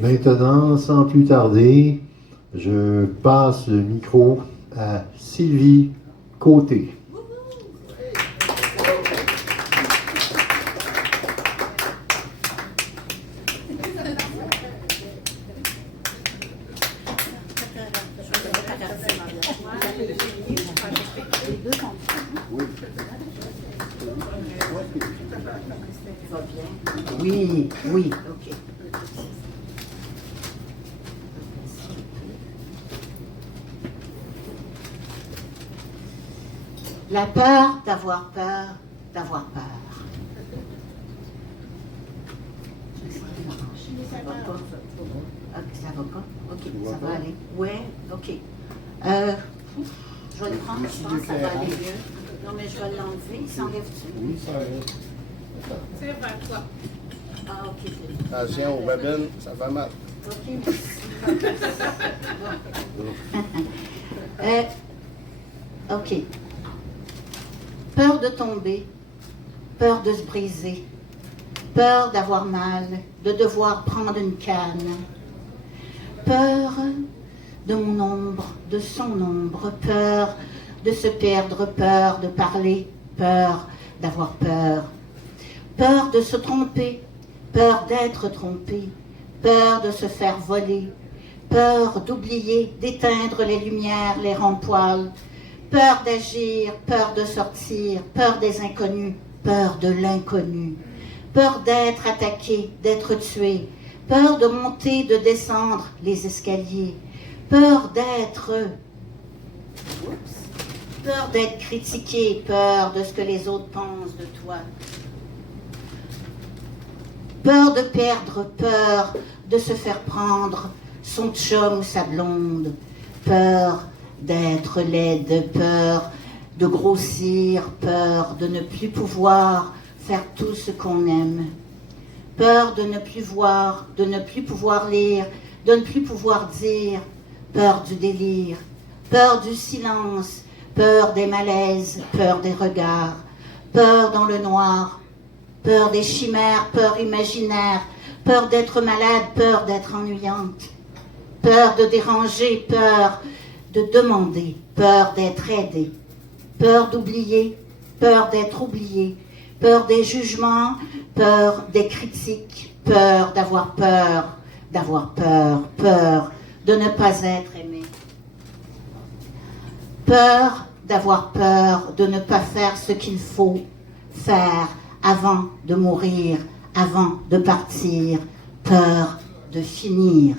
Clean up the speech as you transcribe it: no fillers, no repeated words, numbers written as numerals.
Maintenant, sans plus tarder, je passe le micro à Sylvie Côté. Oui, oui, ok. La peur d'avoir peur, d'avoir peur. Ça va pas? Ok, ça va pas? Ok, ça va aller. Ouais, ok. Je vais le prendre, je pense que ça va aller mieux. Non, mais je vais l'enlever. Il s'enlève-tu? Oui, ça arrive. C'est vers toi. Ah, ok, c'est bon. Attention aux babines, ça fait mal. Ok, merci. Ok. Peur de tomber, peur de se briser, peur d'avoir mal, de devoir prendre une canne, peur de mon ombre, de son ombre, peur de se perdre, peur de parler, peur d'avoir peur, peur de se tromper, peur d'être trompé, peur de se faire voler, peur d'oublier, d'éteindre les lumières, les ronds-poils, peur d'agir, peur de sortir, peur des inconnus, peur de l'inconnu, peur d'être attaqué, d'être tué, peur de monter, de descendre les escaliers, peur d'être critiqué, peur de ce que les autres pensent de toi, peur de perdre, peur de se faire prendre son chum ou sa blonde, peur d'être laide, peur de grossir, peur de ne plus pouvoir faire tout ce qu'on aime, peur de ne plus voir, de ne plus pouvoir lire, de ne plus pouvoir dire, peur du délire, peur du silence, peur des malaises, peur des regards, peur dans le noir, peur des chimères, peur imaginaire, peur d'être malade, peur d'être ennuyante, peur de déranger, peur de demander, peur d'être aidé, peur d'oublier, peur d'être oublié, peur des jugements, peur des critiques, peur d'avoir peur, peur de ne pas être aimé, peur d'avoir peur de ne pas faire ce qu'il faut faire avant de mourir, avant de partir, peur de finir